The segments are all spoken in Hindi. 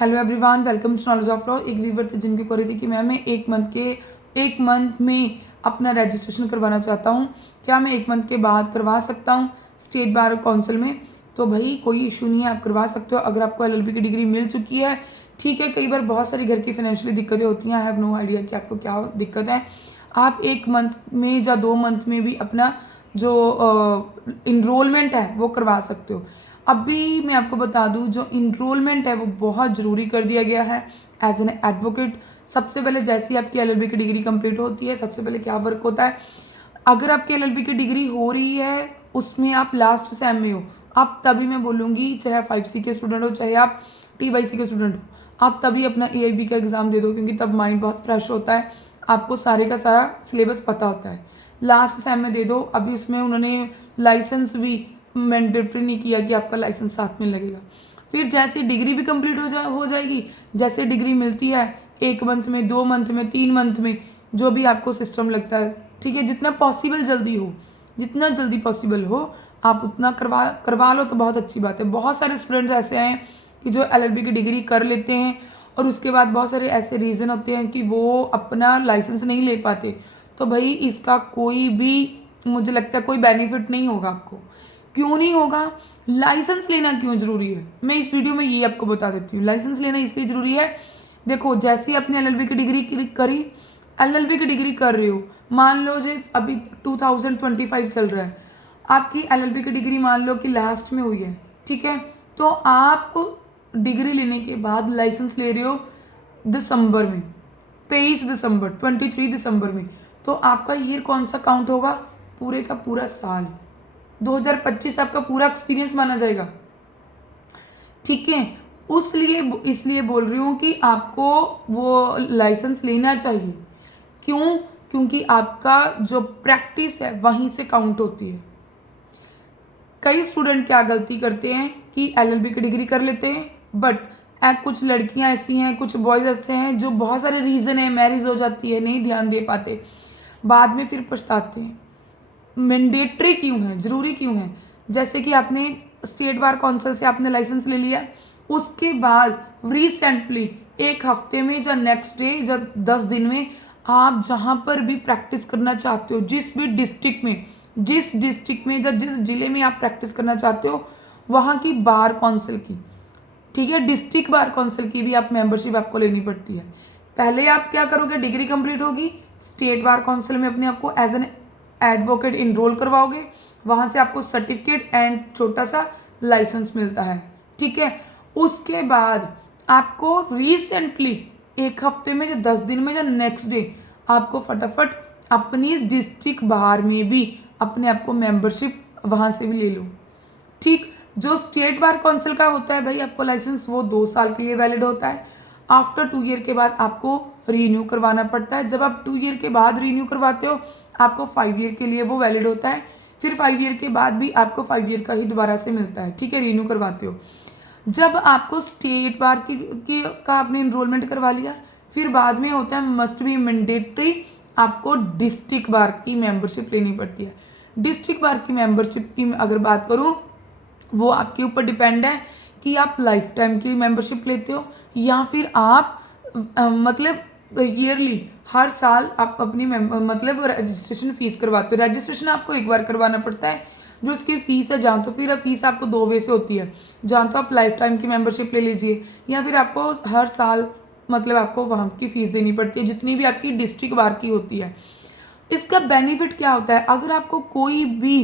Hello everyone, welcome to knowledge of law. एक व्यूवर थे जिनकी क्वेरी थी कि मैम मैं एक मंथ में अपना रजिस्ट्रेशन करवाना चाहता हूँ, क्या मैं एक मंथ के बाद करवा सकता हूँ स्टेट बार काउंसिल में? तो भाई कोई इशू नहीं है, आप करवा सकते हो अगर आपको एलएलबी की डिग्री मिल चुकी है। ठीक है, कई बार बहुत सारी घर की फाइनेंशियली दिक्कतें होती हैं, आई हैव नो आइडिया कि आपको क्या दिक्कत है। आप एक मंथ में या 2 मंथ में भी अपना जो इनरोलमेंट है वो करवा सकते हो। अभी मैं आपको बता दूं, जो इनरोलमेंट है वो बहुत ज़रूरी कर दिया गया है एज एन एडवोकेट। सबसे पहले जैसे ही आपकी एलएलबी की डिग्री कंप्लीट होती है, सबसे पहले क्या वर्क होता है, अगर आपकी एलएलबी की डिग्री हो रही है उसमें आप लास्ट सेम में हो, आप तभी मैं बोलूँगी, चाहे आप 5C के स्टूडेंट हो चाहे आप TYC के स्टूडेंट हो, आप तभी अपना AIB का एग्ज़ाम दे दो, क्योंकि तब माइंड बहुत फ्रेश होता है, आपको सारे का सारा सिलेबस पता होता है। लास्ट सेम में दे दो। अभी उसमें उन्होंने लाइसेंस भी मैंडेटरी नहीं किया कि आपका लाइसेंस साथ में लगेगा। फिर जैसे डिग्री भी कंप्लीट हो जाएगी, जैसे डिग्री मिलती है 1 मंथ में, 2 मंथ में, 3 मंथ में, जो भी आपको सिस्टम लगता है, ठीक है, जितना पॉसिबल जल्दी हो, जितना जल्दी पॉसिबल हो आप उतना करवा लो तो बहुत अच्छी बात है। बहुत सारे स्टूडेंट्स ऐसे हैं कि जो एलएलबी की डिग्री कर लेते हैं और उसके बाद बहुत सारे ऐसे रीज़न होते हैं कि वो अपना लाइसेंस नहीं ले पाते। तो भाई इसका कोई भी, मुझे लगता है, कोई बेनिफिट नहीं होगा आपको। क्यों नहीं होगा? लाइसेंस लेना क्यों ज़रूरी है, मैं इस वीडियो में ये आपको बता देती हूँ। लाइसेंस लेना इसलिए ज़रूरी है, देखो जैसे ही आपने एलएलबी की डिग्री करी, एलएलबी की डिग्री कर रहे हो, मान लो जो अभी 2025 चल रहा है, आपकी एलएलबी की डिग्री मान लो कि लास्ट में हुई है, ठीक है, तो आप डिग्री लेने के बाद लाइसेंस ले रहे हो दिसंबर में, 23 दिसंबर, 23 दिसंबर में, तो आपका ईयर कौन सा काउंट होगा? पूरे का पूरा साल 2025 आपका पूरा एक्सपीरियंस माना जाएगा। ठीक है, इसलिए बोल रही हूँ कि आपको वो लाइसेंस लेना चाहिए। क्यों? क्योंकि आपका जो प्रैक्टिस है वहीं से काउंट होती है। कई स्टूडेंट क्या गलती करते हैं कि एलएलबी की डिग्री कर लेते हैं, बट कुछ लड़कियां ऐसी हैं, कुछ बॉयज़ ऐसे हैं जो बहुत सारे रीज़न है, मैरिज हो जाती है, नहीं ध्यान दे पाते, बाद में फिर पछताते हैं। मैंडेटरी क्यों है, ज़रूरी क्यों है? जैसे कि आपने स्टेट बार काउंसिल से आपने लाइसेंस ले लिया, उसके बाद रिसेंटली 1 हफ्ते में या नेक्स्ट डे या 10 दिन में आप जहाँ पर भी प्रैक्टिस करना चाहते हो, जिस डिस्ट्रिक्ट में या जिस ज़िले में आप प्रैक्टिस करना चाहते हो, वहाँ की बार काउंसिल की, ठीक है, डिस्ट्रिक्ट बार काउंसिल की भी आप मेंबरशिप आपको लेनी पड़ती है। पहले आप क्या करोगे, डिग्री कंप्लीट होगी, स्टेट बार काउंसिल में अपने आपको एज एन एडवोकेट इनरोल करवाओगे, वहाँ से आपको सर्टिफिकेट एंड छोटा सा लाइसेंस मिलता है, ठीक है। उसके बाद आपको रिसेंटली 1 हफ्ते में या 10 दिन में या नेक्स्ट डे आपको फटाफट अपनी डिस्ट्रिक्ट बार में भी अपने आप को मेंबरशिप वहाँ से भी ले लो, ठीक। जो स्टेट बार काउंसिल का होता है भाई, आपको लाइसेंस वो 2 साल के लिए वैलिड होता है। आफ्टर 2 ईयर के बाद आपको रीन्यू करवाना पड़ता है। जब आप 2 ईयर के बाद रीन्यू करवाते हो, आपको 5 ईयर के लिए वो वैलिड होता है। फिर 5 ईयर के बाद भी आपको 5 ईयर का ही दोबारा से मिलता है, ठीक है, रीन्यू करवाते हो। जब आपको स्टेट बार का आपने इनरोलमेंट करवा लिया, फिर बाद में होता है मस्ट बी मैंडेटरी, आपको डिस्ट्रिक्ट बार की मेंबरशिप लेनी पड़ती है। डिस्ट्रिक्ट बार की मेंबरशिप की अगर बात करूँ, वो आपके ऊपर डिपेंड है कि आप लाइफ टाइम की मेंबरशिप लेते हो या फिर आप मतलब ईयरली, हर साल आप अपनी मतलब रजिस्ट्रेशन फ़ीस करवाते हो। रजिस्ट्रेशन आपको एक बार करवाना पड़ता है, जो उसकी फ़ीस है, जहाँ तो फिर फ़ीस आपको 2 वे से होती है, जहाँ तो आप लाइफ टाइम की मेंबरशिप ले लीजिए या फिर आपको हर साल मतलब आपको वहाँ की फ़ीस देनी पड़ती है, जितनी भी आपकी डिस्ट्रिक्ट बार की होती है। इसका बेनिफिट क्या होता है, अगर आपको कोई भी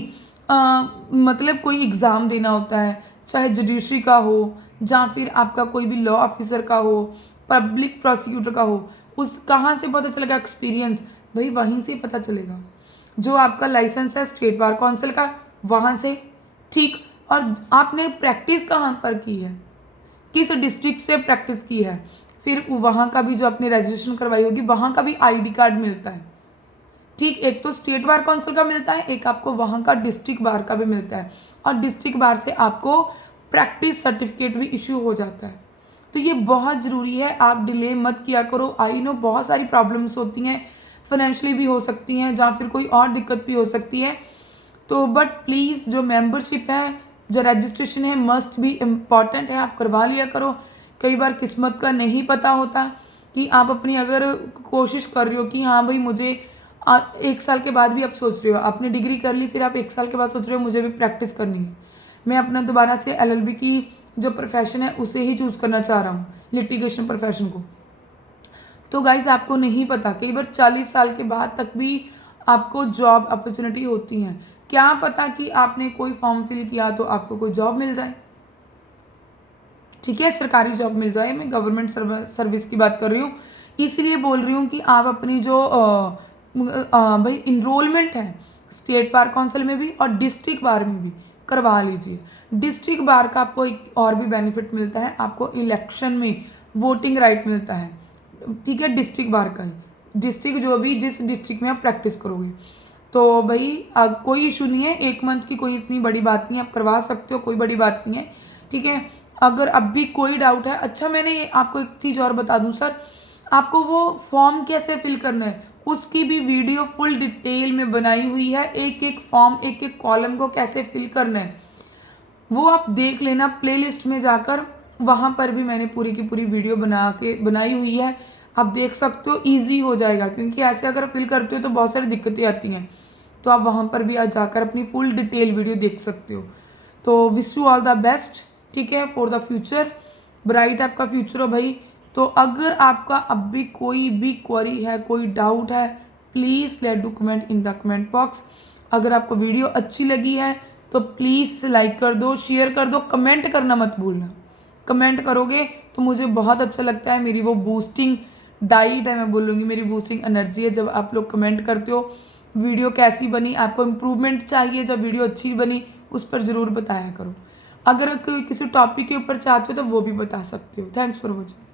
मतलब कोई एग्ज़ाम देना होता है, चाहे जुडिशरी का हो या फिर आपका कोई भी लॉ ऑफिसर का हो, पब्लिक प्रोसिक्यूटर का हो, उस कहाँ से पता चलेगा एक्सपीरियंस? भाई वहीं से पता चलेगा, जो आपका लाइसेंस है स्टेट बार काउंसिल का, वहाँ से, ठीक। और आपने प्रैक्टिस कहाँ पर की है, किस डिस्ट्रिक्ट से प्रैक्टिस की है, फिर वहाँ का भी जो आपने रजिस्ट्रेशन करवाई होगी वहाँ का भी ID कार्ड मिलता है, ठीक। एक तो स्टेट बार काउंसिल का मिलता है, एक आपको वहाँ का डिस्ट्रिक्ट बार का भी मिलता है, और डिस्ट्रिक्ट बार से आपको प्रैक्टिस सर्टिफिकेट भी इशू हो जाता है। तो ये बहुत ज़रूरी है, आप डिले मत किया करो। आई नो बहुत सारी प्रॉब्लम्स होती हैं, फाइनेंशियली भी हो सकती हैं या फिर कोई और दिक्कत भी हो सकती है, तो बट प्लीज़ जो मेंबरशिप है, जो रजिस्ट्रेशन है, मस्ट भी इम्पॉर्टेंट है, आप करवा लिया करो। कई बार किस्मत का नहीं पता होता कि आप अपनी अगर कोशिश कर रहे हो कि हाँ भाई मुझे 1 साल के बाद भी आप सोच रहे हो, आपने डिग्री कर ली, फिर आप 1 साल के बाद सोच रहे हो मुझे भी प्रैक्टिस करनी है, मैं अपना दोबारा से LLB की जो प्रोफेशन है उसे ही चूज़ करना चाह रहा हूँ, लिटिगेशन प्रोफेशन को। तो गाइज़ आपको नहीं पता, कई बार 40 साल के बाद तक भी आपको जॉब अपॉर्चुनिटी होती हैं। क्या पता कि आपने कोई फॉर्म फिल किया तो आपको कोई जॉब मिल जाए, ठीक है, सरकारी जॉब मिल जाए। मैं गवर्नमेंट सर्विस की बात कर रही हूँ, इसलिए बोल रही हूँ कि आप अपनी जो भाई इनरोलमेंट है स्टेट बार काउंसिल में भी और डिस्ट्रिक्ट बार में भी करवा लीजिए। डिस्ट्रिक्ट बार का आपको एक और भी बेनिफिट मिलता है, आपको इलेक्शन में वोटिंग राइट मिलता है, ठीक है, डिस्ट्रिक्ट बार का ही, डिस्ट्रिक्ट जो भी जिस डिस्ट्रिक्ट में आप प्रैक्टिस करोगे। तो भाई कोई इशू नहीं है, 1 मंथ की कोई इतनी बड़ी बात नहीं है, आप करवा सकते हो, कोई बड़ी बात नहीं है, ठीक है। अगर अब भी कोई डाउट है, अच्छा मैंने आपको एक चीज़ और बता दूं सर, आपको वो फॉर्म कैसे फिल करना है उसकी भी वीडियो फुल डिटेल में बनाई हुई है, एक एक फॉर्म एक एक कॉलम को कैसे फिल करना है वो आप देख लेना प्लेलिस्ट में जाकर, वहाँ पर भी मैंने पूरी की पूरी वीडियो बनाई हुई है, आप देख सकते हो, ईजी हो जाएगा, क्योंकि ऐसे अगर फिल करते हो तो बहुत सारी दिक्कतें आती हैं, तो आप वहाँ पर भी आज जाकर अपनी फुल डिटेल वीडियो देख सकते हो। तो wish you all the best, ठीक है, फॉर द फ्यूचर, ब्राइट आपका फ्यूचर हो भाई। तो अगर आपका अब भी कोई भी क्वेरी है, कोई डाउट है, please let do comment in the comment box. अगर आपको वीडियो अच्छी लगी है तो प्लीज़ इसे लाइक कर दो, शेयर कर दो, कमेंट करना मत भूलना। कमेंट करोगे तो मुझे बहुत अच्छा लगता है, मेरी वो बूस्टिंग डाइट है, मैं बोलूँगी मेरी बूस्टिंग एनर्जी है जब आप लोग कमेंट करते हो वीडियो कैसी बनी, आपको इम्प्रूवमेंट चाहिए, जब वीडियो अच्छी बनी उस पर ज़रूर बताया करो। अगर किसी टॉपिक के ऊपर चाहते हो तो वो भी बता सकते हो। Thanks for watching.